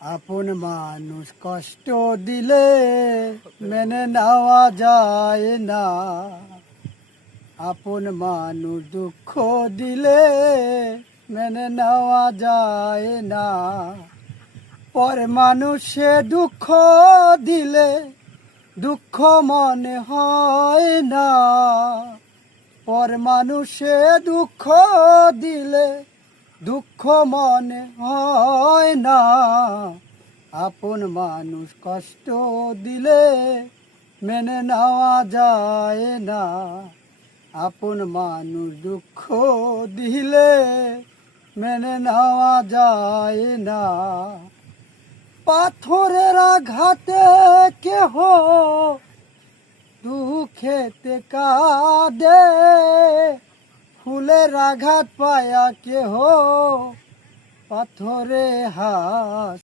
আপন মানুষ কষ্ট দিলে মেনে নেওয়া যায় না, আপন মানুষ দুঃখ দিলে মেনে নেওয়া যায় না, পর মানুষে দুঃখ দিলে দুঃখ মনে হয় না, পর মানুষে দুঃখ দিলে দুঃখ মনে হয় না, আপন মানুষ কষ্ট দিলে মেনে নেওয়া যায় না, আপন মানুষ দুঃখ দিলে মেনে নেওয়া যায় না। পাথরের আঘাতে কেহ দুঃখেতে কাঁদে, ফুলের আঘাত পায়া কেহ পাথরে হাস